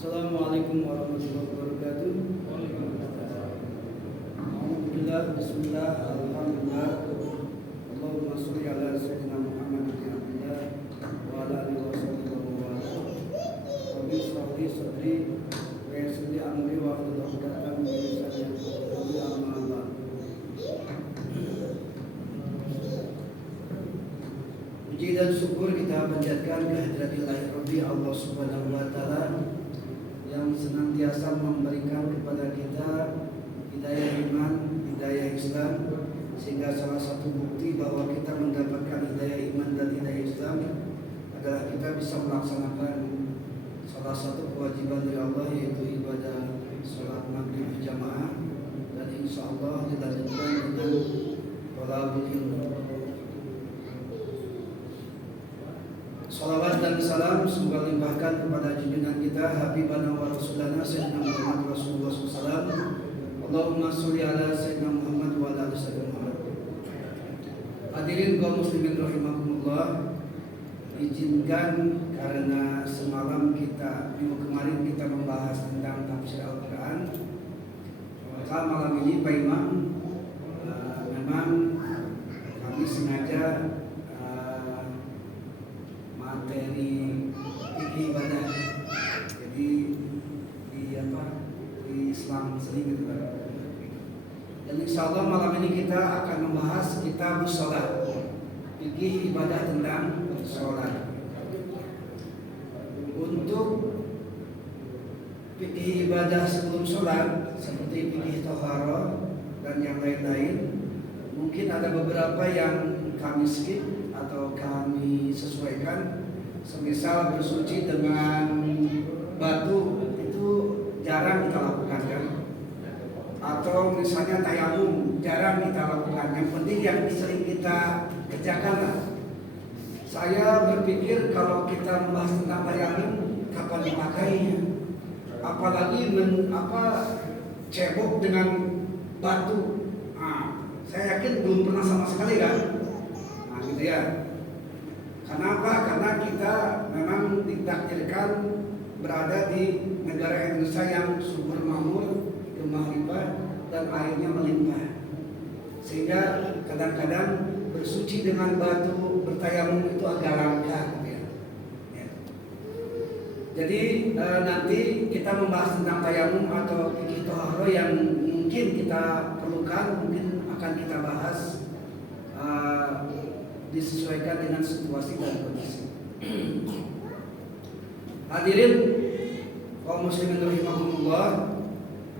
Assalamualaikum warahmatullahi wabarakatuh. Alhamdulillah, bismillah, alhamdulillah. Allahumma sholli ala sayyidina Muhammad wa ala alihi wasallam wa Rabbi shrah li sadri wa yassir li amri wa hlul 'uqdatam min lisani yafqahu amma ba'd. Puji dan syukur kita panjatkan kehadirat Ilahi Rabbi Allah Subhanahu wa taala yang senantiasa memberikan kepada kita hidayah iman, hidayah Islam, sehingga salah satu bukti bahwa kita mendapatkan hidayah iman dan hidayah Islam adalah kita bisa melaksanakan salah satu kewajiban dari Allah, yaitu ibadah sholat maghrib berjamaah, dan insya Allah dilanjutkan dengan thalabul ilmu. Salawat dan salam semoga limpahkan kepada junjungan kita Habibana wa Rasulana Sayyidina Muhammad Rasulullah SAW. Allahumma sholli ala Sayyidina Muhammad wa ala Sayyidina Muhammad. Hadirin kaum muslimin rahimakumullah, izinkan karena semalam minggu kemarin kita membahas tentang tafsir Al-Quran, maka malam ini Pak Imam memang kami sengaja materi ibadah, jadi di Islam sendiri gitu kan. Dan insya Allah malam ini kita akan membahas kitab sholat, fikih ibadah tentang sholat. Untuk fikih ibadah sebelum sholat seperti fikih thaharah dan yang lain-lain, mungkin ada beberapa yang kami skip atau kami sesuaikan. Semisal bersuci dengan batu itu jarang kita lakukan kan, atau misalnya tayamum jarang kita lakukan. Yang penting yang sering kita kerjakan lah. Saya berpikir kalau kita membahas tentang tayamum, kapan dimakainya, apalagi cebok dengan batu. Saya yakin belum pernah sama sekali kan. Gitu ya. Kenapa? Karena kita memang ditakdirkan berada di negara Indonesia yang subur makmur, ilmu riba dan airnya melimpah. Sehingga kadang-kadang bersuci dengan batu, bertayamum itu agak langka gitu ya. Jadi nanti kita membahas tentang tayamum atau fikih thaharah yang mungkin kita perlukan, mungkin akan kita bahas disesuaikan dengan situasi dan kondisi. Hadirin kaum muslimin rahimakumullah,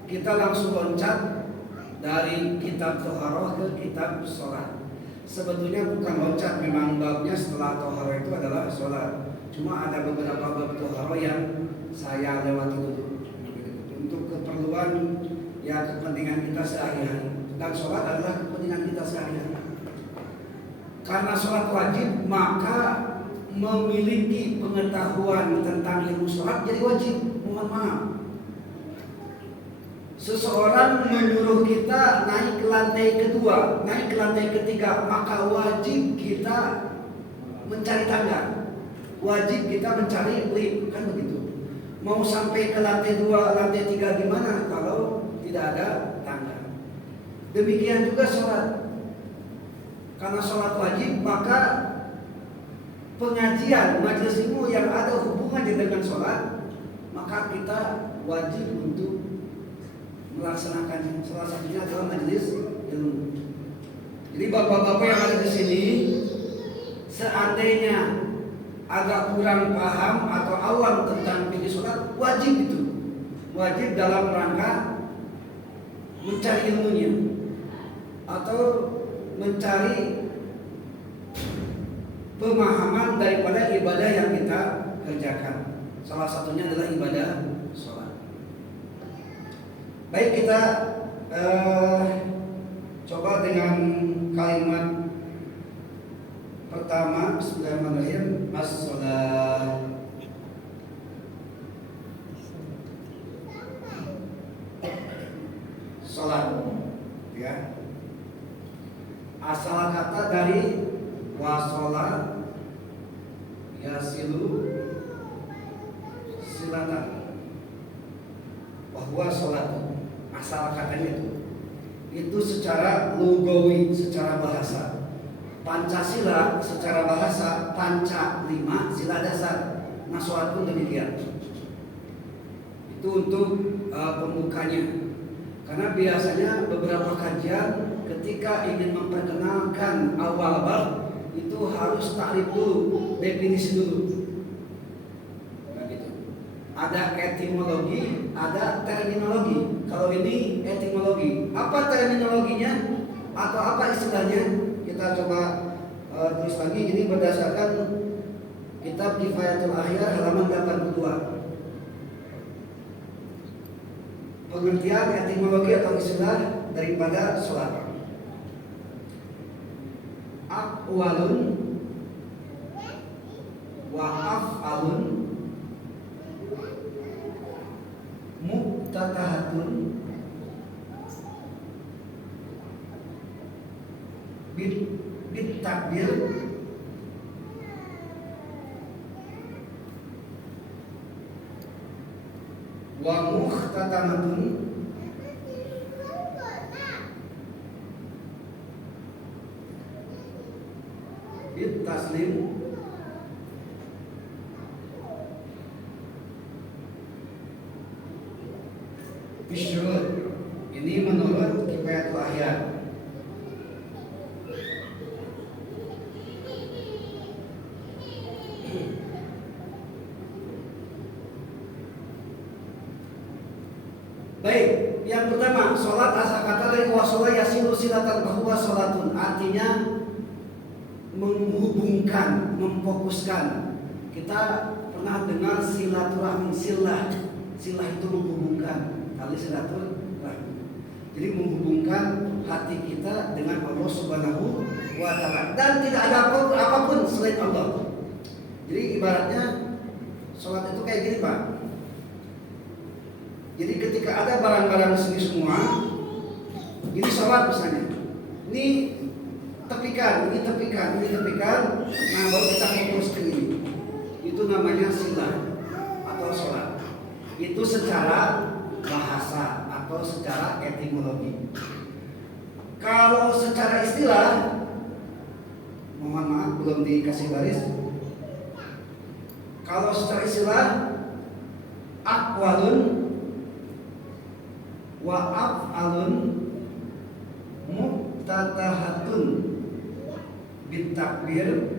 kita langsung loncat dari kitab thaharah ke kitab sholat. Sebetulnya bukan loncat, memang babnya setelah thaharah itu adalah sholat. Cuma ada beberapa bab thaharah yang saya lewati dulu untuk keperluan ya kepentingan kita sehari-hari, dan sholat adalah kepentingan kita sehari-hari. Karena sholat wajib, maka memiliki pengetahuan tentang ilmu sholat jadi wajib. Mohon maaf, seseorang menyuruh kita naik ke lantai kedua, naik ke lantai ketiga, maka wajib kita mencari tangga, wajib kita mencari lift, kan begitu. Mau sampai ke lantai 2, lantai 3 gimana kalau tidak ada tangga? Demikian juga sholat. Karena sholat wajib, maka pengajian majelis ilmu yang ada hubungannya dengan sholat, maka kita wajib untuk melaksanakannya. Salah satunya adalah majelis ilmu. Jadi bapak-bapak yang ada di sini, seandainya agak kurang paham atau awam tentang fikih sholat, wajib dalam rangka mencari ilmunya atau mencari pemahaman daripada ibadah yang kita kerjakan. Salah satunya adalah ibadah sholat. Baik, kita coba dengan kalimat pertama. Bismillahirrahmanirrahim. As-sholat. Sholat, ya. Asal kata dari wasola yasilu silatan, bahwa sholat asal katanya itu secara lugawi, secara bahasa. Pancasila secara bahasa panca 5 sila dasar. Nah, sholat pun demikian. Itu untuk pembukanya. Karena biasanya beberapa kajian ketika ingin memperkenalkan awal bab itu harus takrif dulu, definisi dulu. Nah, gitu. Ada etimologi, ada terminologi. Kalau ini etimologi, apa terminologinya atau apa istilahnya? Kita coba tulis lagi. Ini berdasarkan kitab Kifayatul Ahyar halaman 82. Pengertian etimologi atau istilah daripada sholat. Aqwalun wa af'alun muftatahatun bit takbir wa mukhtatamatun bit taslim bisyurut. Ini menurut Kifayatul Ahyar. Baik, yang pertama, sholat asal kata dari wasola yasilu silatan, bahwa sholatun artinya menghubungkan, memfokuskan. Kita pernah dengar silaturahmi, silah itu menghubungkan, tali silaturahmi. Jadi menghubungkan hati kita dengan Allah Subhanahu wa Ta'ala, dan tidak ada apapun selain Allah. Jadi ibaratnya sholat itu kayak gini, Pak. Jadi ketika ada barang-barang sini semua, ini sholat misalnya, ini tepikan, nah baru kita fokus ke ini. Itu namanya silah atau sholat. Itu secara bahasa atau secara etimologi. Kalau secara istilah, mohon maaf belum dikasih baris. Kalau secara istilah, aqwalun wa af'alun muftatahatun bitakbir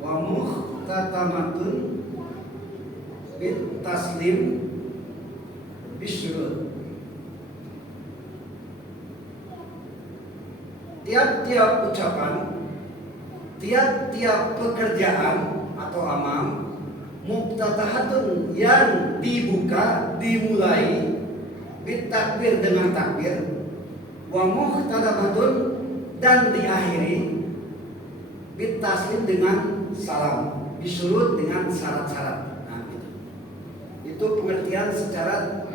wa mukhtatamatun bit taslim bisyurut. Tiap-tiap ucapan, tiap-tiap pekerjaan atau amal, muftatahatun yang dibuka, dimulai bitakbir dengan takbir, wa mukhtatamatun dan diakhiri bitaslim dengan salam, bisyurut dengan syarat-syarat. Nah, itu pengertian secara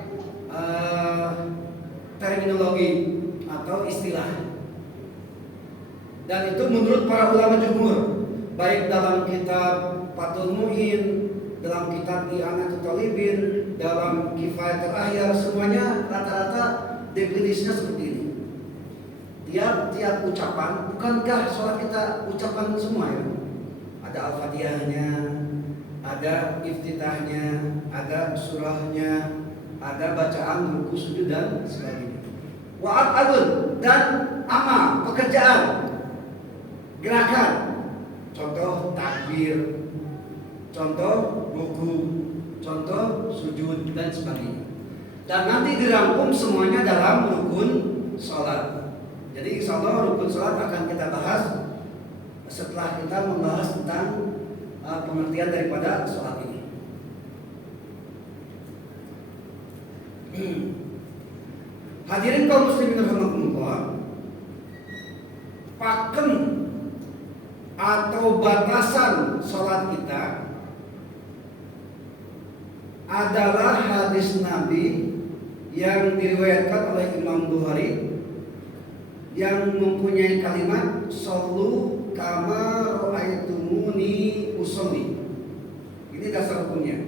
terminologi atau istilah. Dan itu menurut para ulama jumhur, baik dalam kitab Fathul Mu'in, dalam kitab I'anatul Talibin, dalam Kifayatul Ahyar, semuanya rata-rata definisinya seperti ini. Tiap ucapan, bukankah sholat kita ucapan semua ya? Ada Al-Fatihahnya, ada iftitahnya, ada surahnya, ada bacaan ruku sujud dan sebagainya. wa'af'alun, dan amal, pekerjaan, gerakan. Contoh takbir, contoh ruku, contoh sujud dan sebagainya. Dan nanti dirangkum semuanya dalam rukun sholat. Jadi insya Allah rukun sholat akan kita bahas setelah kita membahas tentang pengertian daripada sholat ini. Hadirin kaum muslimin rahimakumullah, pakem atau batasan sholat kita adalah hadis Nabi yang diriwayatkan oleh Imam Bukhari yang mempunyai kalimat shollu kama ra'aitumuni usolli. Ini dasar hukumnya.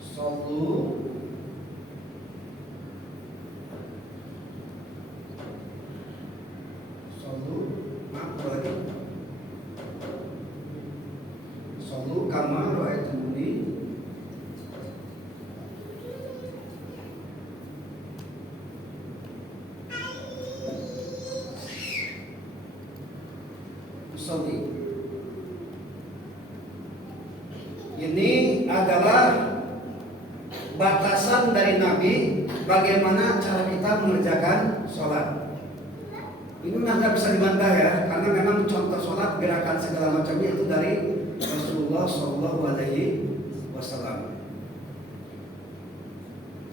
Shollu Shollu kama ra'aitumuni usolli. Ini adalah batasan dari Nabi bagaimana cara kita mengerjakan sholat. Ini nggak bisa dibantah ya, karena memang contoh sholat, gerakan segala macamnya itu dari Rasulullah Shallallahu Alaihi Wasallam.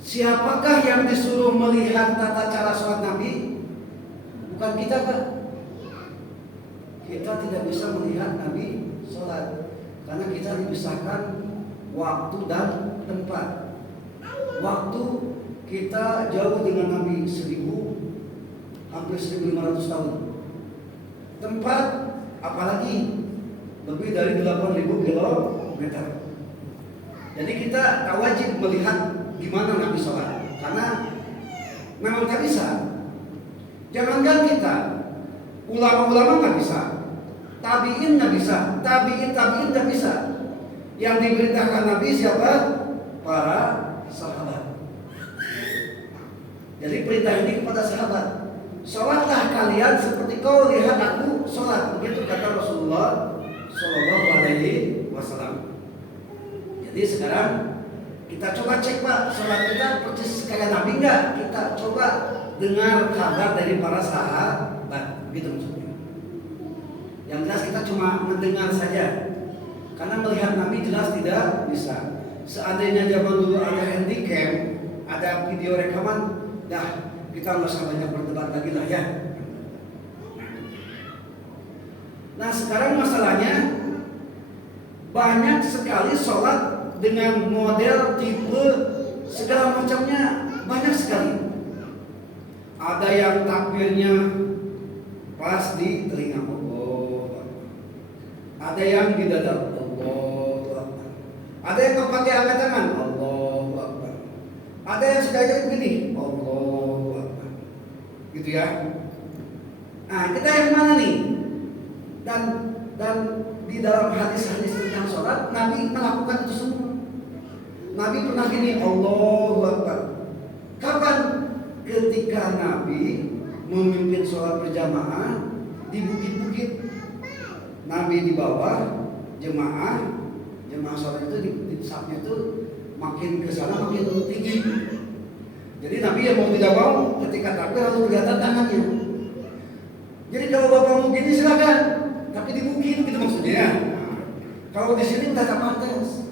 Siapakah yang disuruh melihat tata cara sholat Nabi? Bukan kita, Pak. Kita tidak bisa melihat Nabi sholat karena kita dipisahkan waktu dan tempat. Waktu kita jauh dengan Nabi hampir 1500 tahun. Tempat apalagi lebih dari 8000 kilometer. Jadi kita tak wajib melihat gimana Nabi sholat karena memang tak bisa. Jangankan kita, ulama-ulama nggak bisa, tabiin nggak bisa, tabiin nggak bisa. Yang diperintahkan Nabi siapa? Para sahabat. Jadi perintah ini kepada sahabat. Sholatlah kalian seperti kau lihat aku sholat. Begitu kata Rasulullah Shallallahu Alaihi Wasallam. Jadi sekarang kita coba cek, Pak, sholat kita persis kayak Nabi enggak? Kita coba dengar kabar dari para sahabat. Begitu maksudnya. Yang jelas kita cuma mendengar saja. Karena melihat Nabi jelas tidak bisa. Seandainya zaman dulu ada handycam, ada video rekaman, dah kita nggak usah banyak berdebat lagi lah ya. Nah sekarang masalahnya banyak sekali sholat dengan model tipe segala macamnya, banyak sekali. Ada yang takbirnya pas di telinga Allah, ada yang di dada Allah, ada yang pakai angkat tangan Allah, ada yang sekali begini Allah, gitu ya. Nah kita yang mana nih? Dan di dalam hadis-hadis tentang sholat Nabi melakukan itu semua. Nabi pernah gini Allahu Akbar. Kapan? Ketika Nabi memimpin sholat berjamaah di bukit-bukit. Nabi di bawah, jemaah sholat itu di sapnya itu makin ke sana makin tinggi. Jadi Nabi yang mau tidak mau ketika takbir harus kelihatan tangannya. Jadi kalau bapak mau gini silakan, tapi di bukit gitu maksudnya. Kalau di sini tidak pantas.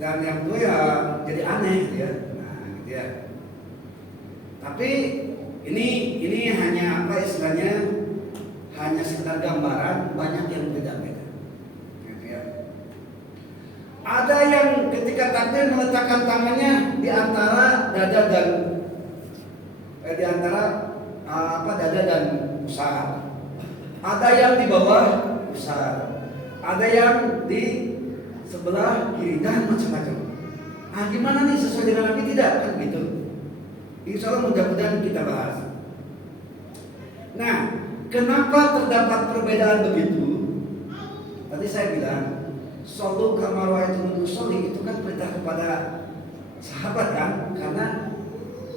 Dan yang itu ya jadi aneh ya. Nah, gitu ya. Tapi ini hanya apa istilahnya? Hanya sekedar gambaran, banyak yang beda-beda. Gitu ya. Ada yang ketika takbir meletakkan tangannya di antara dada dan dada dan pusar. Ada yang di bawah pusar. Ada yang di sebelah kiri dan macam-macam. Ah gimana nih sesuai dengan Nabi tidak kan gitu. Insya Allah mudah-mudahan kita bahas. Nah, kenapa terdapat perbedaan begitu? Tadi saya bilang, shollu kama ra'aitumuni usolli itu kan perintah kepada sahabat kan, karena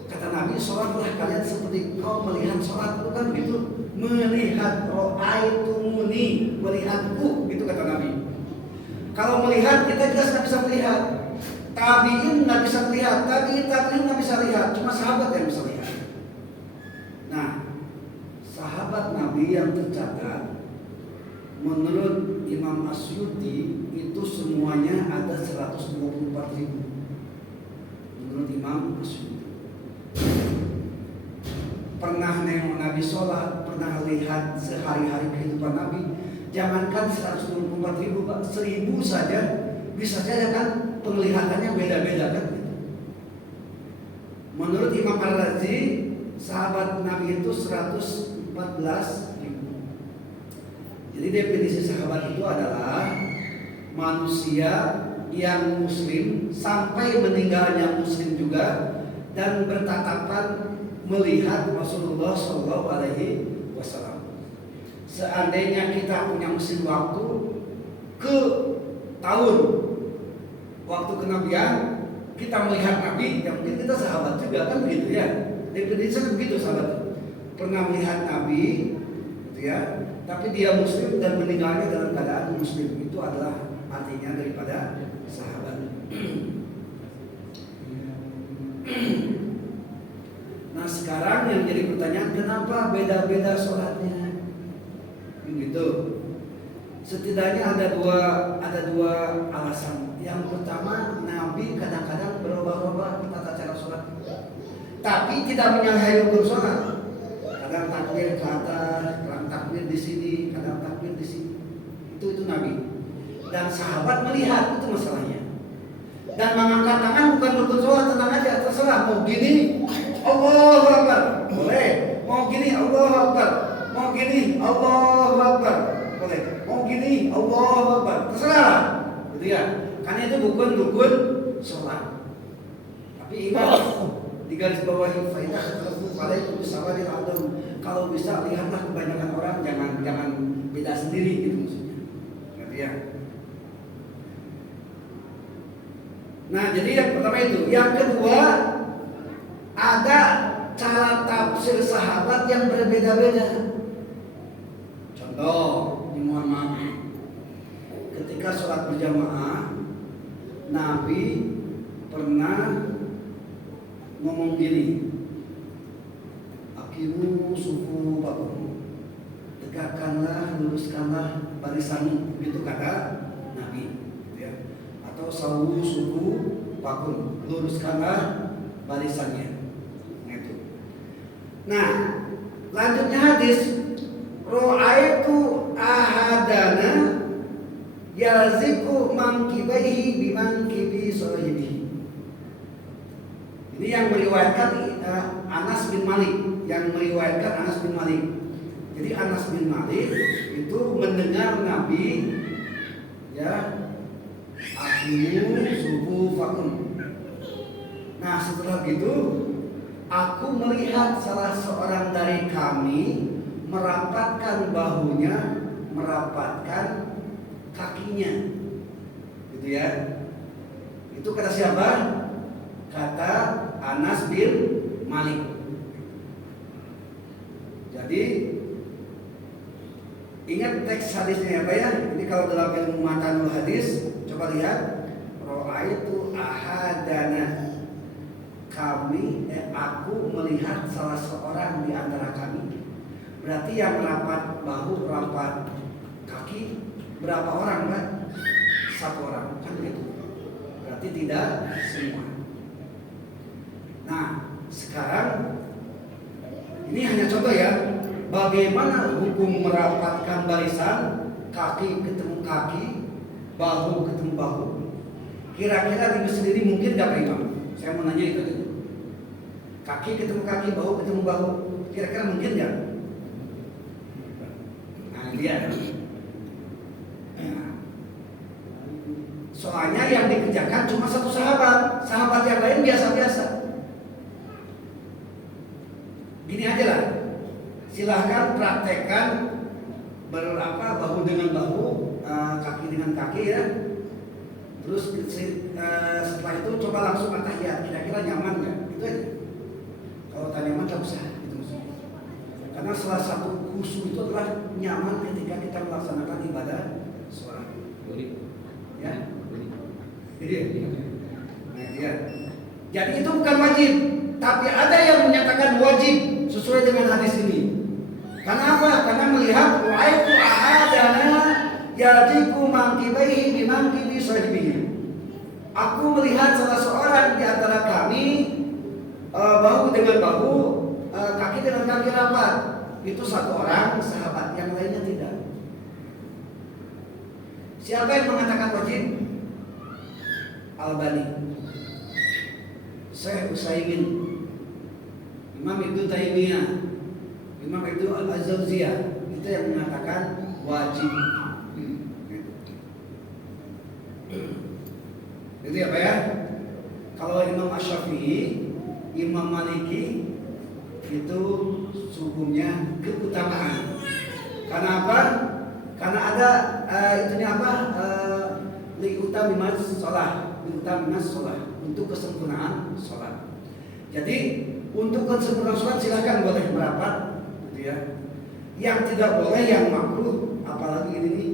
kata Nabi, sholatlah kalian seperti kau melihat sholat, itu kan begitu. Melihat ro'aitumuni, melihatku, gitu kata Nabi. Kalau melihat kita jelas nggak bisa melihat. Tabiin nggak bisa melihat, tabiin nggak bisa lihat, cuma sahabat yang bisa lihat. Nah, sahabat Nabi yang tercatat menurut Imam Asyuti itu semuanya ada 124.000. Menurut Imam Asyuti. Pernah nengok Nabi sholat, pernah lihat sehari-hari kehidupan Nabi. Jangankan 124.000, 1.000 saja bisa saja kan penglihatannya beda-beda kan. Menurut Imam Al-Razi, sahabat Nabi itu 114.000. Jadi definisi sahabat itu adalah manusia yang muslim sampai meninggalnya muslim juga dan bertatapan melihat Rasulullah SAW. Seandainya kita punya mesin waktu ke tahun waktu kenabian, kita melihat Nabi, yang mungkin kita sahabat juga kan begitu ya. Definisinya begitu sahabat. Pernah melihat Nabi, gitu ya. Tapi dia muslim dan meninggalnya dalam keadaan muslim, itu adalah artinya daripada sahabat. Nah sekarang yang jadi pertanyaan, kenapa beda-beda sholatnya? Gitu. Setidaknya ada dua alasan. Yang pertama, Nabi kadang-kadang berubah-ubah tata cara sholat, tapi tidak menyalahi rukun sholat. Kadang takbir ke atas, kadang takbir di sini, kadang takbir di sini. Itu Nabi. Dan sahabat melihat, itu masalahnya. Dan mengangkat tangan bukan rukun sholat, tenang aja, terserah. Mau gini, Allahu Akbar, boleh. Mau gini, Allahu Akbar. Mau gini, Allahu Akbar, boleh. Mau gini, Allahu Akbar, terserah. Gitu ya. Karena itu bukan rukun sholat. Tapi ingat, di garis bawahi faidah pada itu bisa wadir adam. Kalau bisa lihatlah kebanyakan orang, jangan beda sendiri gitu maksudnya. Ngerti ya? Nah, jadi yang pertama itu. Yang kedua, ada cara tafsir sahabat yang berbeda-beda. Contoh, mohon maaf. Ketika sholat berjamaah, Nabi pernah ngomong gini, akimu sufu bakum, tegakkanlah, luruskanlah barisanmu, begitu kata Nabi, ya. Atau sawu sufu bakum, luruskanlah barisannya. Gitu. Nah, lanjutnya hadis, ro'aitu ahadana yaziku mangkibaihi bimangkibi sahibihi. Ini yang meriwayatkan Anas bin Malik, Jadi Anas bin Malik itu mendengar Nabi, ya, akimu subuh fakum. Nah setelah gitu, aku melihat salah seorang dari kami merapatkan bahunya, merapatkan kakinya, gitu ya. Itu kata siapa? Kata Anas bin Malik. Jadi ingat teks hadisnya apa ya? Ini kalau dalam ilmu matanul hadis, coba lihat. Ro'aitu ahadana, aku melihat salah seorang di antara kami. Berarti yang rapat bahu, rapat kaki, berapa orang kan? 1 orang kan gitu. Berarti tidak semua. Nah, sekarang ini hanya contoh ya, bagaimana hukum merapatkan barisan, kaki ketemu kaki, bahu ketemu bahu. Kira-kira di masjid ini mungkin gak Imam? Saya mau nanya itu. Kaki ketemu kaki, bahu ketemu bahu, kira-kira mungkin gak? Nah, dia. Soalnya yang dikerjakan cuma 1 sahabat, sahabat yang lain biasa-biasa. Gini aja lah, silahkan praktekkan bahu dengan bahu, kaki dengan kaki ya. Terus setelah itu coba langsung at-tahiyat, kira-kira nyaman nggak? Itu aja. Kalau tak nyaman nggak usah, itu maksudnya. Karena salah satu khusyuk itu adalah nyaman ketika kita melaksanakan ibadah sholat. Ya, jadi ya. Jadi itu bukan wajib, tapi ada yang menyatakan wajib sesuai dengan hadis ini. Karena apa? Karena melihat wa'aitu ahadana yajiku mangkibaihi bimangkibi sahibihi. Aku melihat salah seorang di antara kami bahu dengan bahu, kaki dengan kaki rapat. Itu satu orang sahabat, yang lainnya tidak. Siapa yang mengatakan wajib? Albani, Syekh Utsaimin, Imam Ibnu Taimiyah, Imam Ibnu Al-Jauziyah, itu yang mengatakan wajib. Itu apa ya? Kalau Imam Asy-Syafi'i, Imam Maliki itu hukumnya keutamaan. Karena apa? Karena ada itunya apa? Liutamimas sholat, liutamimas sholat, untuk kesempurnaan sholat. Jadi untuk kesempurnaan sholat silakan boleh merapat, gitu ya. Yang tidak boleh, yang makruh, apalagi ini nih,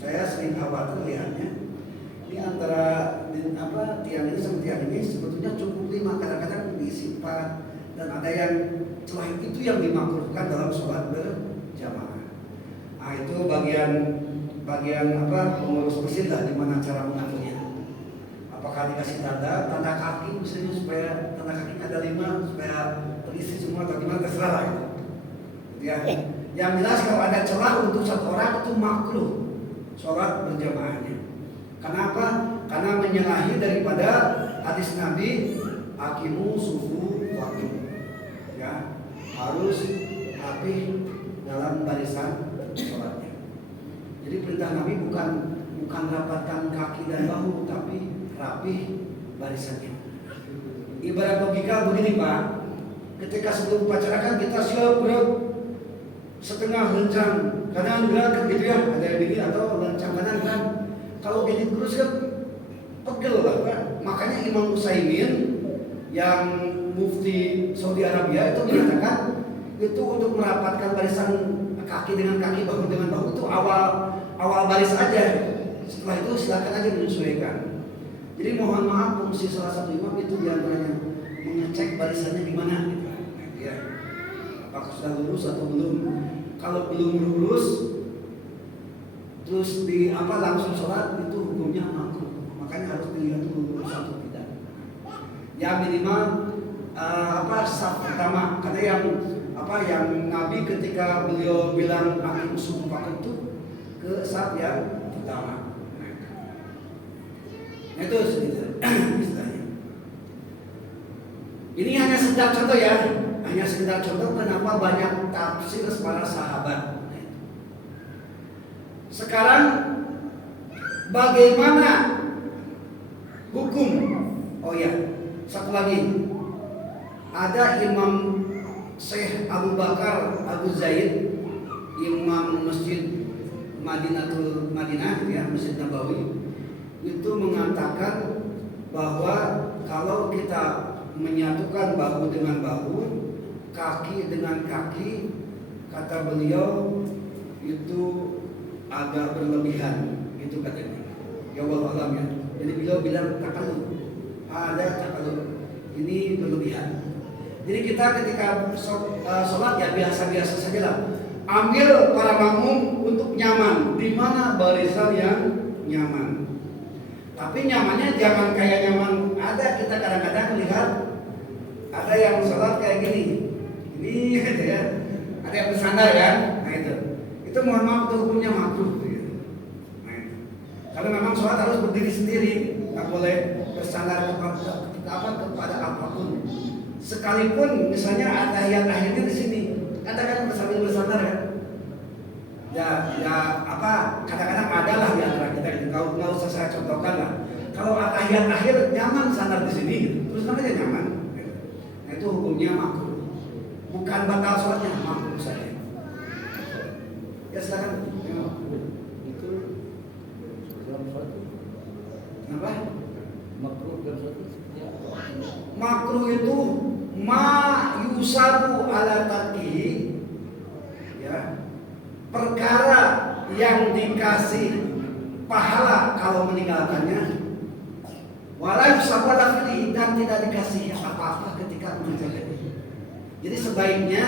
saya sering khawatir lihatnya. Ini antara tiang ini sama tiang ini sebetulnya cukup 5, kadang-kadang diisi 4, dan ada yang celah itu yang dimakruhkan dalam sholat berjamaah. Nah itu bagian pengurus masjid lah, gimana cara mengaturnya. Apakah dikasih tanda kaki misalnya supaya tanda kaki ada 5 supaya terisi semua, atau gimana, terserah lah gitu. Ya, yang jelas kalau ada celah untuk satu orang itu makruh sholat berjamaahnya. Kenapa? Karena menyalahi daripada hadis Nabi, hakimu sufu waktu. Ya, harus rapi dalam barisan sholatnya. Jadi perintah Nabi bukan rapatkan kaki dan bahu, tapi rapi barisannya. Ibarat logika begini Pak, ketika sebelum upacara kan kita siap gerak setengah lencang kanan gerak gitu ya, ada yang begini atau lencang kanan kan. Kalau gini terus kan pegel lah Pak. Makanya Imam Utsaimin yang mufti Saudi Arabia itu mengatakan itu untuk merapatkan barisan kaki dengan kaki, bahu dengan bahu itu awal baris aja. Setelah itu silakan aja menyesuaikan. Jadi mohon maaf, fungsi salah satu imam itu diantaranya mengecek barisannya di mana, gitu. Ya. Apakah sudah lurus atau belum? Kalau belum lurus, terus langsung sholat, itu hukumnya makruh. Makanya harus dilihat dulu lurus atau tidak. Ya minimal saf pertama, karena yang Nabi ketika beliau bilang akhir subuh itu ke saf yang pertama. Nah itu istilahnya. Ini hanya sekedar contoh ya, hanya sekedar contoh kenapa banyak tafsir para sahabat. Sekarang bagaimana hukum? Oh ya, satu lagi. Ada Imam Syekh Abu Bakar Abu Zaid, Imam Masjid Madinah ya, Masjid Nabawi, itu mengatakan bahwa kalau kita menyatukan bahu dengan bahu, kaki dengan kaki, kata beliau itu agak berlebihan, itu katanya. Ya wallahu alam ya. Jadi beliau bilang takalluq, ada takalluq, ini berlebihan. Jadi kita ketika sholat ya biasa-biasa saja lah. Ambil para makmum untuk nyaman, di mana barisan yang nyaman. Tapi nyamannya jangan kayak nyaman. Ada kita kadang-kadang lihat ada yang sholat kayak gini, ini gitu ya. Ada yang bersandar kan? Nah itu mohon maaf itu hukumnya makruh. Gitu. Nah itu. Karena memang sholat harus berdiri sendiri, nggak boleh bersandar kepada apapun. Sekalipun misalnya akhirnya di sini, katakan sambil bersandar kan? Ya kadang-kadang ada lah di antara kita, nggak usah saya contohkan lah. Kalau akhir nyaman sandar di sini, terus namanya nyaman. Nah, itu hukumnya makruh, bukan batal sholatnya, makruh saja. Ya silakan. Itu dalam sholat. Kenapa? makruh itu ma yusabu ala tarkihi, ya, perkara yang dikasih pahala kalau meninggalkannya, wala yusabu ala fi'li, dan tidak dikasih apa-apa ketika mengerjakannya. Jadi sebaiknya,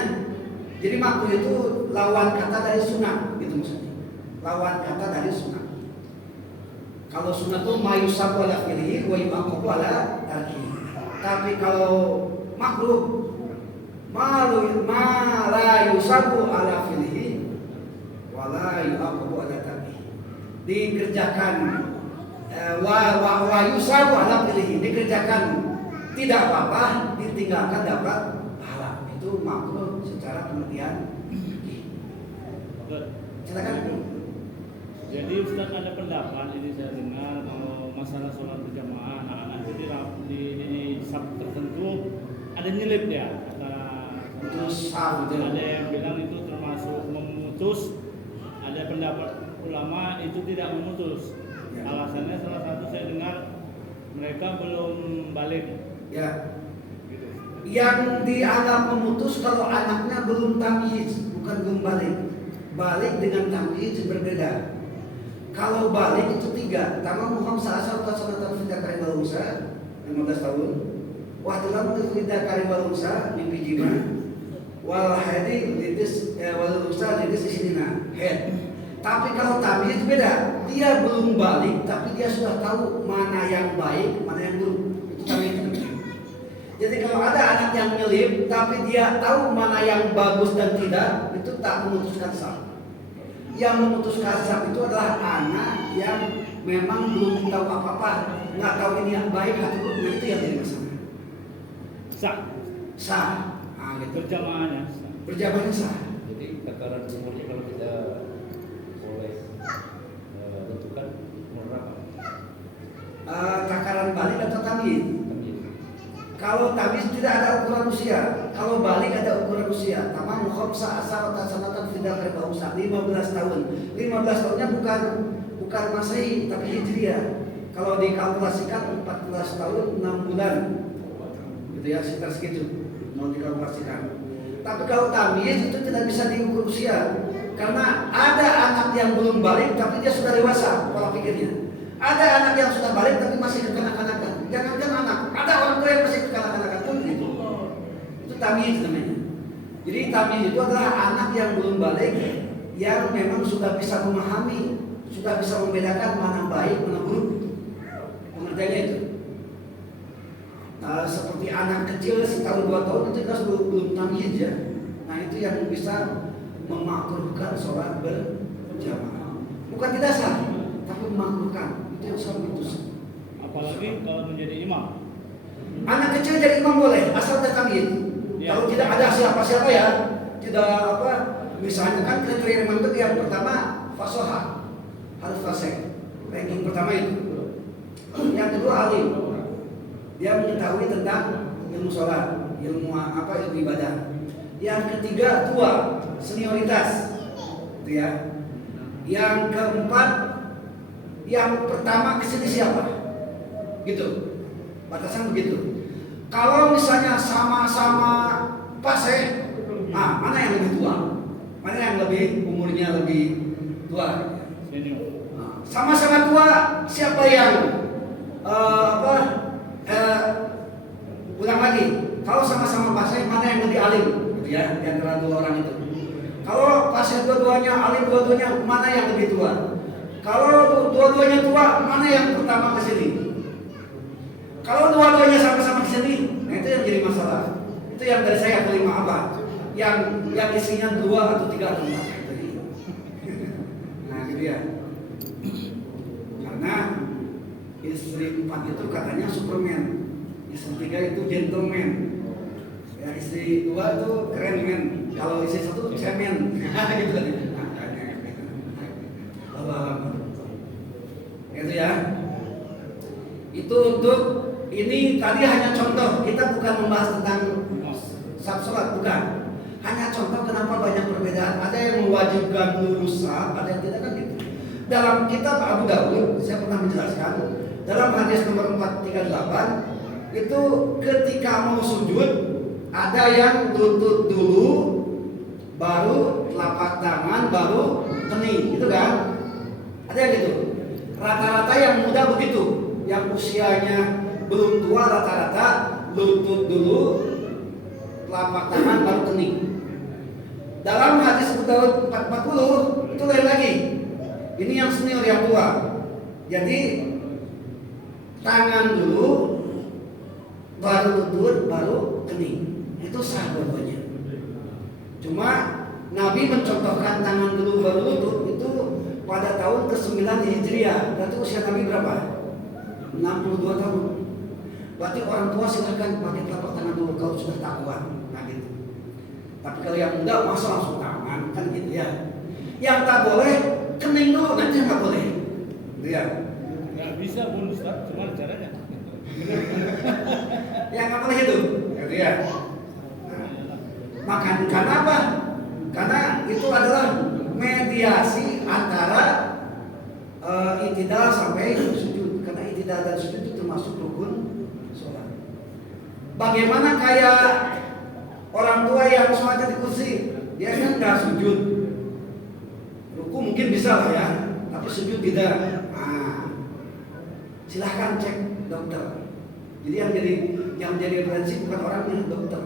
jadi makruh itu lawan kata dari sunnah, gitu maksudnya. Lawan kata dari sunnah. Kalau sunnah itu ma yusabu ala fi'li wa yu'aqabu ala tarkihi. Tapi kalau makruh ma la yusabu ala fi'li wa la yu'aqabu ala tarkihi, dikerjakan wa yusabu ala fi'li, dikerjakan tidak apa-apa, ditinggalkan dapat pahala. Itu makruh secara pengertian. Silakan. Jadi Ustaz ada pendapat ini saya dengar masalah sholat berjamaah anak-anak itu di sab tertentu ada nyelip ya, ada yang bilang itu termasuk memutus, ada pendapat ulama itu tidak memutus. Alasannya salah satu saya dengar mereka belum balik. Ya. Gitu. Yang dianggap memutus kalau anaknya belum tamyiz, bukan belum balik. Balik dengan tamyiz berbeda. Kalau balik itu 3. Pertama muham sa'asal tasanatan fida karibal unsa 15 tahun. Wahdalam fida karibal unsa mimpi jima. Wal hadi lidis wal unsa lidis isinina head. Tapi kalau tamyiz beda. Dia belum balik tapi dia sudah tahu mana yang baik, mana yang buruk. Itu tamyiz. Jadi kalau ada anak yang nyelip tapi dia tahu mana yang bagus dan tidak, itu tak memutuskan sah. Yang memutuskan sah itu adalah anak yang memang belum tahu apa-apa, nggak tahu ini yang baik atau buruk, itu yang jadi masalah. Sah. Nah, gitu. Berjamaahnya sah. Jadi takaran umurnya kalau kita boleh tentukan umur berapa? Takaran balik atau tamyiz? Kalau tamyiz tidak ada ukuran usia, kalau balik ada ukuran usia. Tamam khamsa asar sanatan fidal karibal unsa 15 tahun. 15 tahunnya bukan Masehi tapi Hijriah. Kalau dikalkulasikan 14 tahun 6 bulan. Gitu ya, sekitar segitu mau dikalkulasikan. Tapi kalau tamyiz itu tidak bisa diukur usia. Karena ada anak yang belum balik tapi dia sudah dewasa pola pikirnya. Ada anak yang sudah balik tapi masih kekanak-kanakan. Jangan-jangan anak, ada orang tua yang masih kekanak-kanakan pun gitu. Itu tamyiz namanya. Jadi tamyiz itu adalah anak yang belum balik, yang memang sudah bisa memahami, sudah bisa membedakan mana baik, mana buruk. Pengertiannya itu. Seperti anak kecil setahun 2 tahun itu kan belum tamyiz ya. Nah itu yang bisa memakruhkan sholat berjamaah. Bukan tidak sah, tapi memakruhkan. Itu yang sah memutus. Apalagi kalau menjadi imam. Anak kecil jadi imam boleh, asal dia tamyiz. Ya. Kalau tidak ada siapa-siapa ya, tidak apa. Misalnya kan kriteria imam itu yang pertama fasoha, harus fasih. Ranking pertama itu. Yang kedua alim. Dia mengetahui tentang ilmu sholat, ilmu ibadah. Yang ketiga tua, senioritas, gitu ya. Yang keempat, yang pertama kesini siapa, gitu. Batasan begitu. Kalau misalnya sama-sama paseh, mana yang lebih tua, mana yang lebih umurnya lebih tua. Sama-sama tua, siapa yang ulang lagi. Kalau sama-sama paseh, mana yang lebih alim, gitu ya, di antara 2 orang itu. Kalau paseh dua-duanya, alim dua-duanya, mana yang lebih tua? Kalau dua-duanya tua, mana yang pertama ke sini? Kalau dua-duanya sama-sama ke sini, nah itu yang jadi masalah. Itu yang dari saya kelima apa? Yang isinya 2 atau 3 atau 4. Nah, gitu ya. Karena istri 4 itu katanya Superman, istri 3 itu gentleman, ya istri 2 itu keren men, kalau istri 1 cemen, gitu kan? Gitu ya. Itu untuk ini tadi hanya contoh, kita bukan membahas tentang sab sholat, bukan. Hanya contoh kenapa banyak perbedaan. Ada yang mewajibkan lurus sab, ada yang tidak kan gitu. Dalam kitab Abu Dawud, saya pernah menjelaskan dalam hadis nomor 438 itu ketika mau sujud ada yang lutut dulu, baru telapak tangan, baru kening, gitu kan? Ada yang gitu. Rata-rata yang muda begitu, yang usianya belum tua rata-rata lutut dulu, telapak tangan, baru kening. Dalam hadis Abu Daud 440 itu lain lagi. Ini yang senior yang tua. Jadi tangan dulu, baru lutut, baru kening. Itu sah dua-duanya. Cuma Nabi mencontohkan tangan dulu baru lutut itu pada tahun ke-9 Hijriah. Berarti usia Nabi berapa? 62 tahun. Berarti orang tua silahkan pakai telapak tangan dulu kalau sudah tak kuat. Nah gitu. Tapi kalau yang muda masa langsung tangan kan gitu ya. Yang tak boleh kening dulu, nanti nggak boleh. Gitu ya. Nggak bisa pun Ustaz, cuma caranya. Yang nggak boleh itu, gitu ya. Makan karena apa? Karena itu adalah mediasi antara i'tidal sampai sujud. Karena i'tidal dan sujud itu termasuk rukun sholat. Bagaimana kayak orang tua yang sholatnya di kursi, dia kan nggak sujud. Ruku mungkin bisa lah ya, tapi sujud tidak. Nah, silahkan cek dokter. Jadi yang jadi prinsip bukan orangnya, dokter.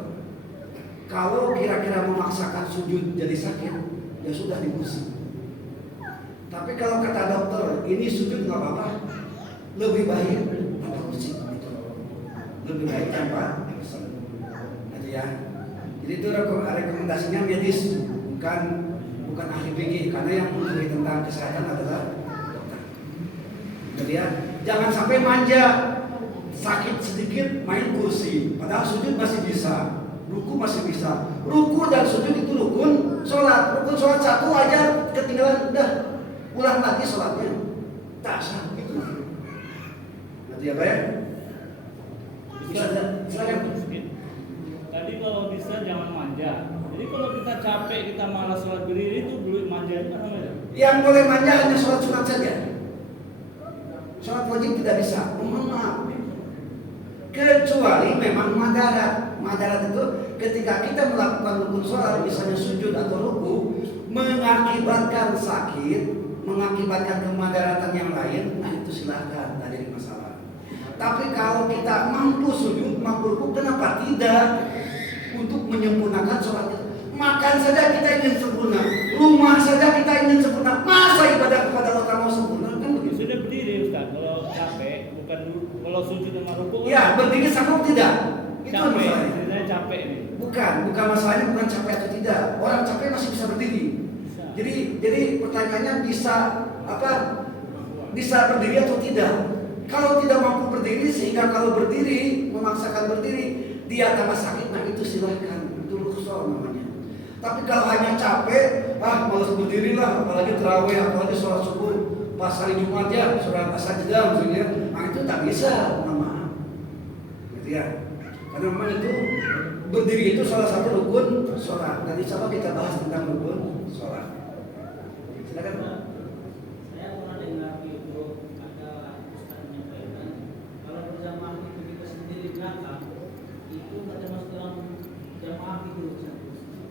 Kalau kira-kira memaksakan sujud jadi sakit, ya sudah di kursi. Tapi kalau kata dokter, ini sujud nggak apa-apa, lebih baik tanpa kursi. Gitu. Lebih baik tanpa kursi. Gitu ya. Jadi itu rekomendasinya medis, bukan ahli fikih, karena yang mengerti tentang kesehatan adalah dokter. Jadi ya, jangan sampai manja, sakit sedikit main kursi, padahal sujud masih bisa. Ruku masih bisa. Ruku dan sujud itu rukun sholat. Rukun sholat satu aja ketinggalan, udah ulang lagi sholatnya. Tak sah gitu. Nanti apa ya? Silakan. Tadi kalau bisa jangan manja. Jadi kalau kita capek, kita malas sholat berdiri itu dulu manja itu apa namanya? Yang boleh manja hanya sholat sunat saja. Sholat wajib tidak bisa. Mohon maaf. Kecuali memang madarat. Madarat itu ketika kita melakukan rukun sholat, misalnya sujud atau ruku, mengakibatkan sakit, mengakibatkan kemudaratan yang lain, nah itu silahkan, tak jadi masalah. Tapi kalau kita mampu sujud, mampu ruku, kenapa tidak? Untuk menyempurnakan sholat itu. Makan saja kita ingin sempurna, rumah saja kita ingin sempurna, masa ibadah kepada Allah mau sempurna? Kan begitu. Sudah berdiri Ustaz, kalau capek, bukan kalau sujud sama ruku. Ya, berdiri sanggup tidak? Itu Capek, masalahnya. sebenarnya capek nih. Bukan masalahnya bukan capek atau tidak. Orang capek masih bisa berdiri. Bisa. Jadi pertanyaannya bisa apa? Bisa berdiri atau tidak? Kalau tidak mampu berdiri sehingga kalau berdiri memaksakan berdiri dia tambah sakit, nah itu silahkan, itu rukhsah namanya. Tapi kalau hanya capek, malas berdiri lah, apalagi tarawih, apalagi sholat subuh, pas hari Jumat ya, sholat as-sajdah maksudnya, nah itu tak bisa, mohon maaf. Gitu ya. Karena memang itu berdiri itu salah satu rukun sholat. Nanti insya Allah kita bahas tentang rukun sholat. Silakan. Saya pernah dengar itu ada ustaz menyampaikan kalau berjamaah itu kita sendiri belakang itu tidak termasuk dalam jamaah itu.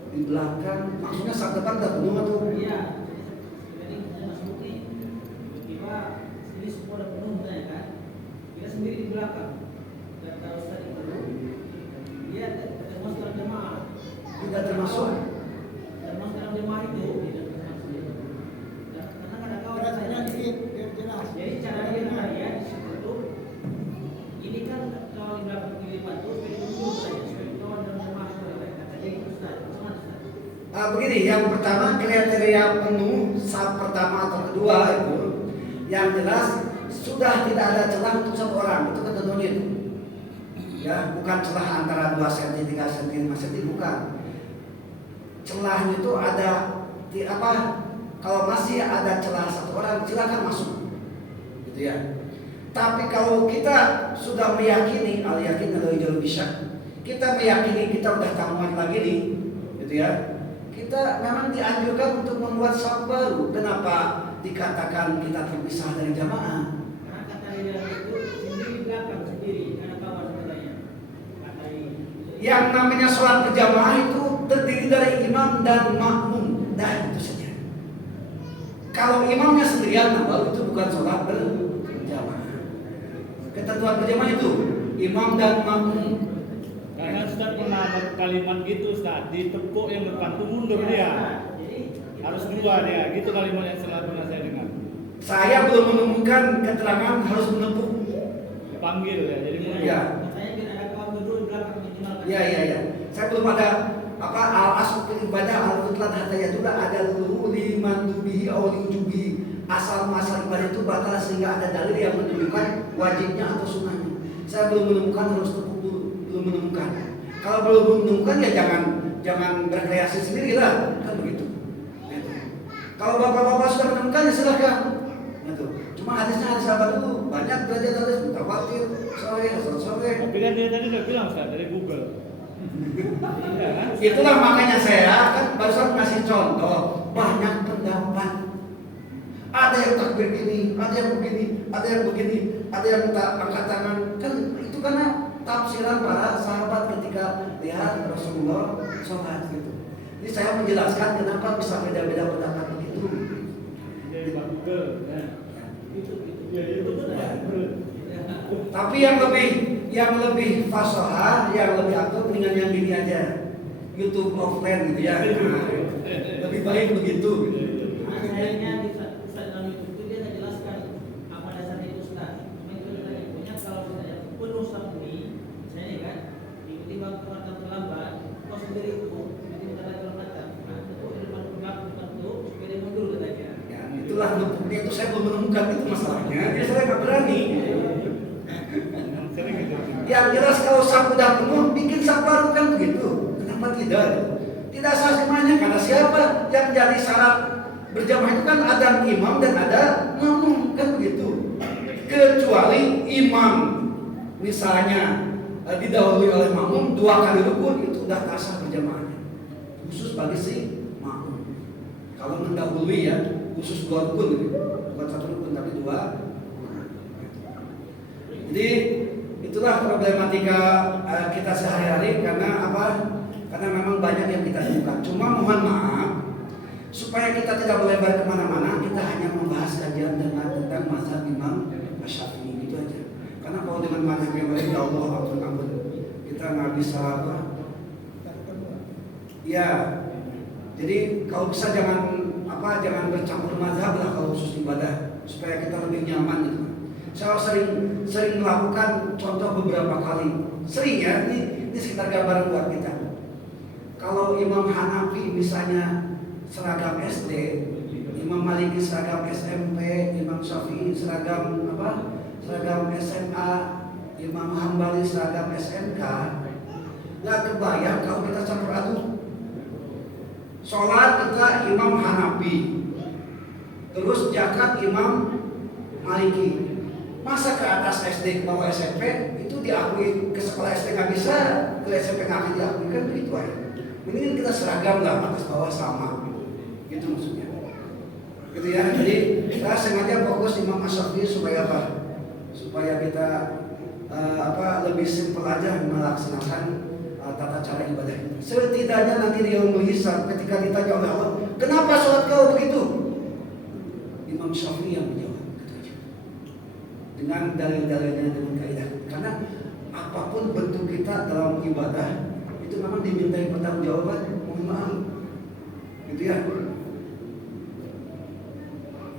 Di belakang, maksudnya saat depan tak penuh atau? Iya. Jadi kita masuk nih, tiba-tiba sini semua ada penuh kan? Kita sendiri di belakang. Kata ustaz itu, dia tidak termasuk dalam jamaah. Tidak termasuk. Termasuk dalam jamaah itu tidak termasuk. Karena ada kawan saya jelas. Jadi cara dia di situ itu, ini kan kalau di belakang kiri batu, itu saja sebagai kawan dalam jamaah itu. Kata dia itu ustaz. Begini, yang pertama kriteria penuh saat pertama atau kedua itu, yang jelas sudah tidak ada celah untuk satu orang, itu ketentuannya itu. Ya, bukan celah antara 2 cm, 3 cm, 5 cm, bukan. Celahnya itu ada di apa? Kalau masih ada celah satu orang, silakan masuk. Gitu ya. Tapi kalau kita sudah meyakini, al-yakin adalah jalur bisa. Kita meyakini kita udah tamuan lagi nih, gitu ya. Kita memang dianjurkan untuk membuat saf baru. Kenapa dikatakan kita terpisah dari jamaah? Karena kata dia itu sendiri belakang sendiri, karena kawan katanya. Yang namanya sholat berjamaah itu terdiri dari imam dan makmum. Nah itu saja. Kalau imamnya sendirian, baru itu bukan sholat berjamaah. Ketentuan berjamaah itu imam dan makmum. Karena Ustaz pernah ada kalimat gitu Ustaz, ditepuk yang depan tuh mundur dia. Harus dua dia, gitu kalimat yang selalu pernah saya dengar. Saya belum menemukan keterangan harus menepuk. Panggil ya, jadi mundur. Ya. Katanya biar ada kawan berdua di belakang minimal. Ya. Saya belum ada al-asl ibadah al-mutlat hataya juga ada liman tubihi awli ujubi. Asal muasal ibadah itu batal sehingga ada dalil yang menunjukkan wajibnya atau sunnahnya. Saya belum menemukan, harus tepuk dulu. Belum menemukan. Kalau belum menemukan ya jangan berkreasi sendiri lah, kan begitu. Gitu. Kalau bapak-bapak sudah menemukan ya silahkan. Gitu. Cuma hadisnya hadis apa dulu? Banyak belajar hadis mutawatir, sore. Tapi kan dia tadi udah bilang Ustaz dari Google. Iya kan? Itulah makanya saya kan barusan ngasih contoh banyak pendapat. Ada yang takbir gini, ada yang begini, ada yang begini, ada yang angkat tangan. Kan itu karena tafsiran para sahabat ketika lihat Rasulullah sholat gitu. Jadi saya menjelaskan kenapa bisa beda-beda pendapat begitu. Dari Google. Nah. Itu. Tapi yang lebih fasoha, yang lebih aktual dengan yang gini aja. YouTube offline gitu ya. Lebih baik begitu. Sayangnya di Ustaz dalam YouTube itu dia tak jelaskan apa dasarnya itu Ustaz. Itu tadi punya kalau misalnya penuh sabuni, misalnya kan, tiba-tiba keluarkan terlambat, kau sendiri itu, tiba-tiba ada kelembatan, nah itu di depan belakang itu supaya dia mundur katanya. Ya, itulah bentuknya itu saya belum menemukan itu masalahnya. Jadi saya nggak berani. Yang jelas kalau saf udah penuh, bikin saf baru kan begitu. Kenapa tidak? Tidak sah semuanya karena siapa yang jadi syarat berjamaah itu kan ada imam dan ada makmum kan begitu. Kecuali imam misalnya didahului oleh makmum 2 kali rukun itu udah tak sah berjamaahnya. Khusus bagi si makmum. Kalau mendahului ya khusus 2 rukun gitu. Bukan 1 rukun tapi 2. Jadi itulah problematika kita sehari-hari karena apa? Karena memang banyak yang kita temukan. Cuma mohon maaf, supaya kita tidak melebar kemana-mana, kita hanya membahas kajian tentang mazhab Imam Syafi'i itu aja. Karena kalau dengan mazhab yang lain, ya Allah ampun, kita nggak bisa apa? Ya, jadi kalau bisa jangan bercampur mazhab lah kalau khusus ibadah, supaya kita lebih nyaman gitu. Saya sering melakukan contoh beberapa kali. Sering ya, ini sekitar gambaran buat kita. Kalau Imam Hanafi misalnya seragam SD, Imam Maliki seragam SMP, Imam Syafi'i seragam seragam SMA, Imam Hambali seragam SMK, nggak kebayang kalau kita campur aduk. Sholat kita Imam Hanafi, terus zakat Imam Maliki. Masa ke atas SD ke bawah SMP itu diakui, ke sekolah SD nggak bisa, ke SMP nggak diakui, kan begitu aja. Mendingan kita seragam lah, atas bawah sama, gitu maksudnya. Gitu ya. Jadi kita sengaja fokus Imam Syafi'i supaya apa? Supaya kita lebih simpel aja melaksanakan tata cara ibadah kita. Setidaknya nanti di yaumul hisab ketika ditanya oleh Allah, kenapa sholat kau begitu? Imam Syafi'i yang menjawab. Dengan dalil-dalilnya, dengan kaidah. Karena apapun bentuk kita dalam ibadah itu memang dimintai pertanggungjawaban. Mohon maaf, gitu ya.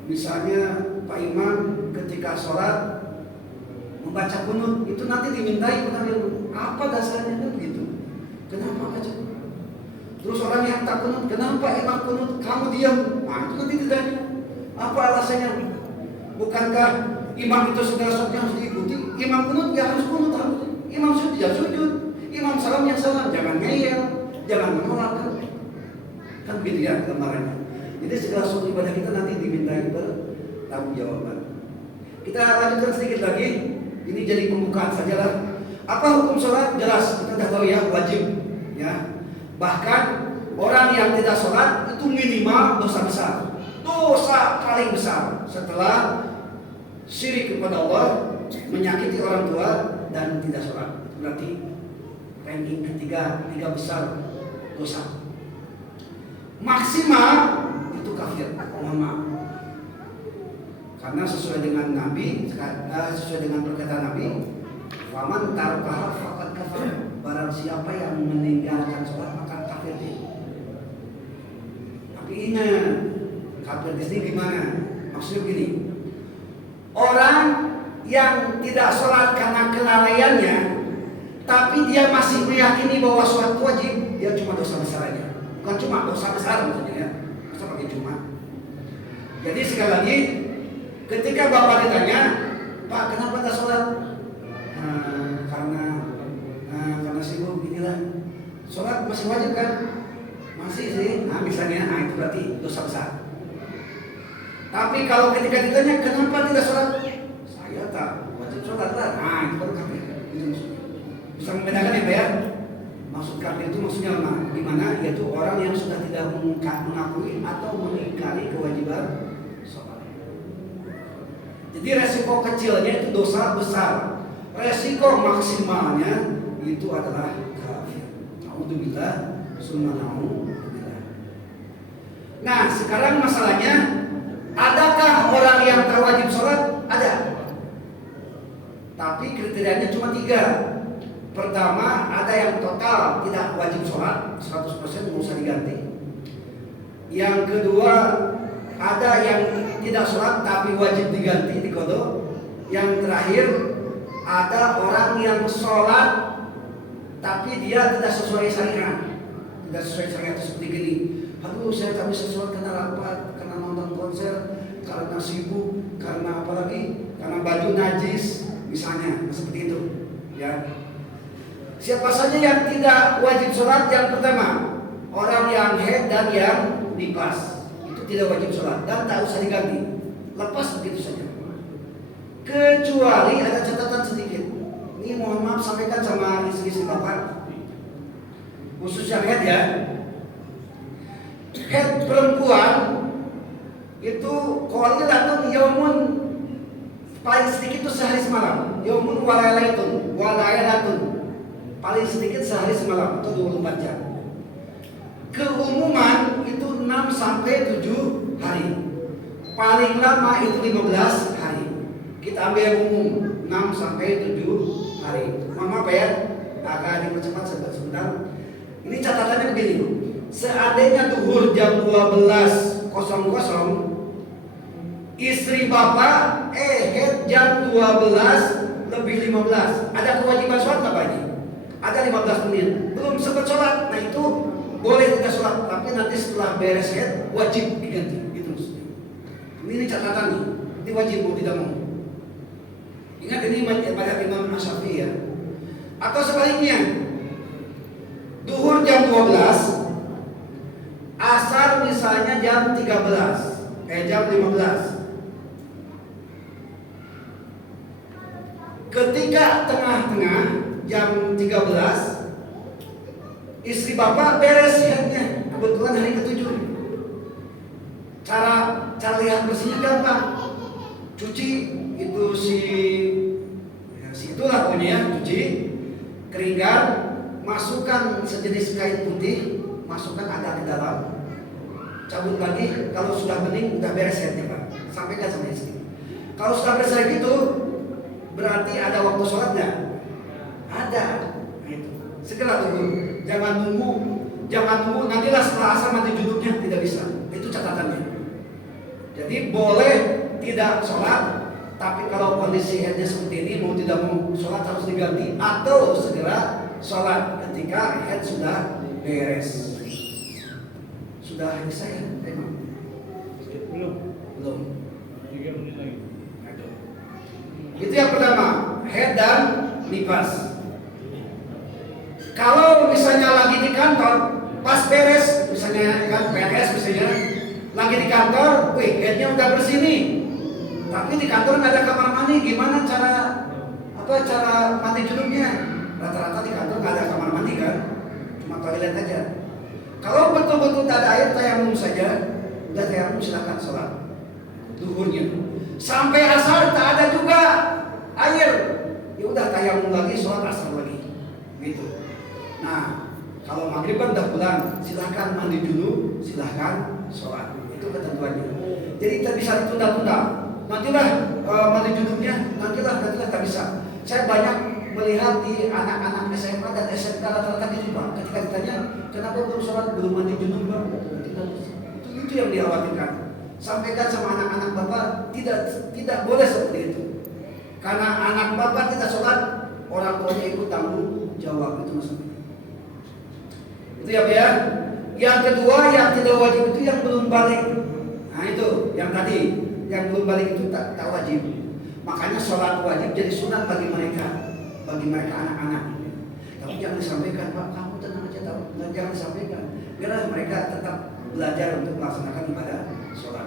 Misalnya Pak Imam ketika sholat membaca kunut itu nanti dimintai pertanggungjawaban. Apa dasarnya kan begitu? Kenapa baca kunut? Terus orang yang tak kunut, kenapa Imam kunut kamu diam? Nah itu nanti ditanya. Apa alasannya? Bukankah imam itu segala sesuatu yang harus diikuti? Imam kunut ya harus kunut, imam sujud ya sujud, imam salam ya salam, jangan ngeyel, jangan menolak kan begitu ya gambarannya. Jadi segala sesuatu ibadah kita nanti dimintai pertanggungjawaban. Kita lanjutkan sedikit lagi. Ini jadi pembukaan sajalah. Apa hukum sholat? Jelas kita sudah tahu ya, wajib ya. Bahkan orang yang tidak sholat itu minimal dosa besar, dosa paling besar setelah syirik kepada Allah, menyakiti orang tua dan tidak sholat. Berarti ranking ketiga, 3 besar dosa. Maksimal itu kafir, mohon maaf. Karena sesuai dengan Nabi, sesuai dengan perkataan Nabi, faman tarakaha faqad kafar. Barang siapa yang meninggalkan sholat maka kafir dia. Tapi ingat, kafir di sini gimana? Maksudnya begini, orang yang tidak sholat karena kelalaiannya, tapi dia masih meyakini bahwa sholat wajib, dia cuma dosa besar aja. Bukan cuma dosa besar maksudnya ya, masa pakai cuma. Jadi sekali lagi, ketika bapak ditanya, Pak kenapa tak sholat? Karena sibuk inilah. Sholat masih wajib kan? Masih sih. Nah misalnya, itu berarti dosa besar. Tapi kalau ketika ditanya kenapa tidak sholat, saya tak wajib sholat lah. Nah itu baru kafir. Itu maksudnya. Bisa membedakan ya Pak ya? Maksud kafir itu maksudnya di mana? Yaitu orang yang sudah tidak mengakui atau mengingkari kewajiban sholat. Jadi resiko kecilnya itu dosa besar. Resiko maksimalnya itu adalah kafir. Alhamdulillah, summa na'udzubillah. Nah, sekarang masalahnya, adakah orang yang tak wajib sholat? Ada. Tapi kriterianya cuma 3. Pertama, ada yang total tidak wajib sholat, 100% nggak usah diganti. Yang kedua, ada yang tidak sholat tapi wajib diganti, diqadha. Yang terakhir, ada orang yang sholat tapi dia tidak sesuai syariat. Tidak sesuai syariat itu seperti gini. Aduh, saya tak bisa sholat karena rapat, karena nonton konser, karena sibuk, karena apa lagi? Karena baju najis, misalnya, seperti itu. Ya. Siapa saja yang tidak wajib sholat? Yang pertama, orang yang haid dan yang nifas, itu tidak wajib sholat dan tak usah diganti, lepas begitu saja. Kecuali ada catatan sedikit. Ini mohon maaf sampaikan sama istri-istri bapak, khusus yang haid ya. Haid perempuan itu kalau datang yaumun paling sedikit itu sehari semalam. Yaumun walaylatun paling sedikit sehari semalam atau 24 jam. Keumuman itu 6 sampai 7 hari. Paling lama itu 15 hari. Kita ambil yang umum 6 sampai 7 hari. Mama Pak ya, agak dipercepat sebentar. Ini catatannya begini. Seandainya duhur jam 12.00, istri bapak jam 12:15. Ada kewajiban sholat nggak Pak Haji? Ada 15 menit. Belum sempat sholat. Nah itu boleh tidak sholat, tapi nanti setelah beres haid wajib diganti. Itu maksudnya. Ini catatan nih. Ini wajib mau tidak mau. Ingat ini banyak Imam Asy-Syafi'i ya. Atau sebaliknya, duhur jam 12, asar misalnya jam 15. Ketika tengah-tengah jam 13, istri bapak beres haidnya, kebetulan hari ke-7. Cara lihat bersihnya gampang. Cuci itu itulah pokoknya ya, cuci, keringkan, masukkan sejenis kain putih, masukkan agak ke dalam, cabut lagi. Kalau sudah bening udah beres haidnya Pak, sampaikan sama istri. Kalau sudah beres kayak gitu, berarti ada waktu sholatnya. Ada. Nah, itu segera tunggu, jangan tunggu nantilah setelah asar mati junubnya, tidak bisa. Itu catatannya. Jadi boleh tidak sholat, tapi kalau kondisi haidnya seperti ini, mau tidak mau sholat harus diganti atau segera sholat ketika haid sudah beres. Sudah bisa ya, belum 3 menit lagi. Itu yang pertama, haid dan nifas. Kalau misalnya lagi di kantor, pas beres, misalnya kan PNS misalnya, lagi di kantor, haidnya udah bersih nih, tapi di kantor nggak ada kamar mandi, gimana cara mandi junubnya? Rata-rata di kantor nggak ada kamar mandi kan, cuma toilet aja. Kalau betul-betul tak ada air, tayamum saja, udah tayamum silakan sholat duhurnya. Sampai asar tak ada juga air, ya udah tayamum lagi, sholat asar lagi, gitu. Nah, kalau maghrib kan udah pulang, silahkan mandi dulu, silahkan sholat. Itu ketentuannya. Jadi tidak bisa ditunda-tunda. Nantilah mandi junubnya, nantilah tak bisa. Saya banyak melihat di anak-anak SMA dan SMK rata-rata gitu Pak. Ketika ditanya, kenapa belum sholat, belum mandi junub Pak? Itu yang dikhawatirkan. Sampaikan sama anak-anak Bapak, tidak boleh seperti itu. Karena anak Bapak tidak sholat, orang tuanya ikut tanggung jawab, itu maksudnya. Itu ya Pak ya. Yang kedua, yang tidak wajib itu yang belum balik. Nah itu, yang tadi, yang belum balik itu tak wajib. Makanya sholat wajib jadi sunat bagi mereka anak-anak. Tapi jangan disampaikan, Pak, kamu tenang aja, tahu? Jangan disampaikan. Biarlah mereka tetap belajar untuk melaksanakan ibadah sholat.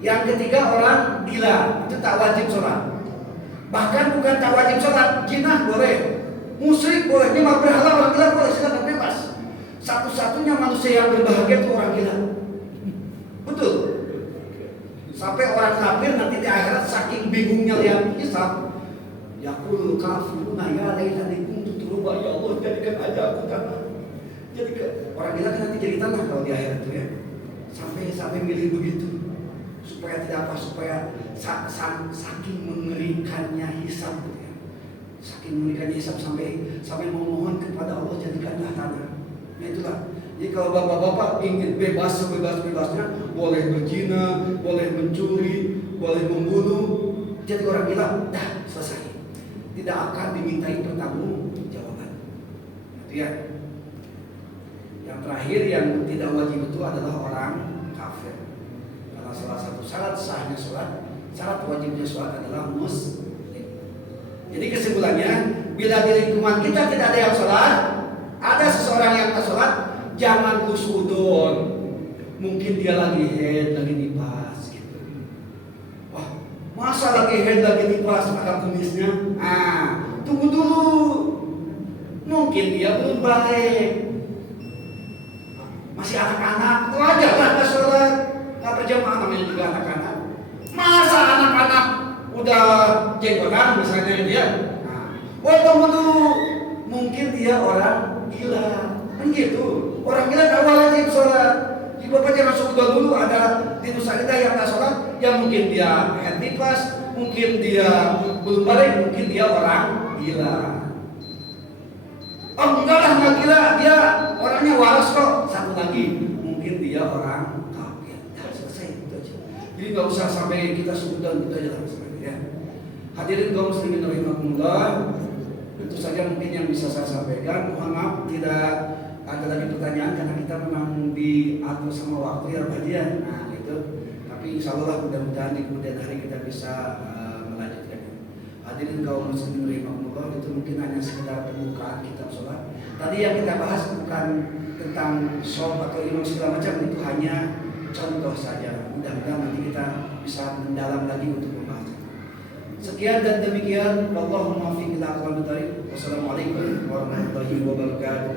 Yang ketiga, orang gila itu tak wajib sholat. Bahkan bukan tak wajib sholat, jinah boleh, musyrik boleh, nyembah berhala orang gila boleh, silakan bebas. Satu-satunya manusia yang berbahagia itu orang gila. Betul. Sampai orang kafir nanti di akhirat saking bingungnya lihat hisab, yaqul kafiruna ya laitani kuntu turaba, ya Allah jadikan aja aku tanah. Jadikan orang gila kan nanti jadi tanah kalau di akhirat itu ya. Sampai milih begitu. Supaya tidak apa, supaya saking mengerikannya hisab gitu ya. Saking mengerikannya hisab sampai memohon kepada Allah jadikanlah tanah. Nah itulah. Jadi kalau bapak-bapak ingin bebas sebebas-bebasnya, boleh berzina, boleh mencuri, boleh membunuh, jadi orang gila, dah selesai. Tidak akan dimintai pertanggungjawaban. Itu ya. Yang terakhir yang tidak wajib itu adalah orang kafir. Karena salah satu syarat sahnya sholat, syarat wajibnya sholat adalah muslim. Jadi kesimpulannya, bila di lingkungan kita tidak ada yang sholat, ada seseorang yang tak sholat, jangan kusudon. Mungkin dia lagi head, lagi nifas gitu. Wah, masa lagi head, lagi nifas pakai kumisnya? Tunggu dulu. Mungkin dia belum balik. Masih anak-anak, wajarlah nggak sholat, nggak berjamaah, namanya juga anak-anak. Masa anak-anak udah jenggotan misalnya dia? Tunggu dulu. Mungkin dia orang gila. Kan gitu. Orang gila gak wajib sholat. Jadi Bapak jangan sudah dulu ada di nusa kita yang tak sholat. Ya mungkin dia head nifas, mungkin dia belum balik, mungkin dia orang gila. Oh enggak lah, enggak gila, dia orangnya waras kok. Satu lagi, mungkin dia orang kafir. Nah, selesai itu aja. Jadi nggak usah sampai kita sudah gitu aja lah ya. Hadirin kaum muslimin rahimakumullah. Itu saja mungkin yang bisa saya sampaikan. Mohon maaf tidak ada lagi pertanyaan karena kita memang diatur sama waktu ya Pak Dian. Nah itu. Tapi insya Allah mudah-mudahan di kemudian hari kita bisa melanjutkan. Hadirin kaum muslimin rahimakumullah, itu mungkin hanya sekedar pembukaan kitab sholat. Tadi yang kita bahas bukan tentang sholat atau imam segala macam, itu hanya contoh saja. Mudah-mudahan nanti kita bisa mendalam lagi untuk membahas. Sekian dan demikian. Wallahu muwaffiq ila aqwamit thoriq. Wassalamualaikum warahmatullahi wabarakatuh.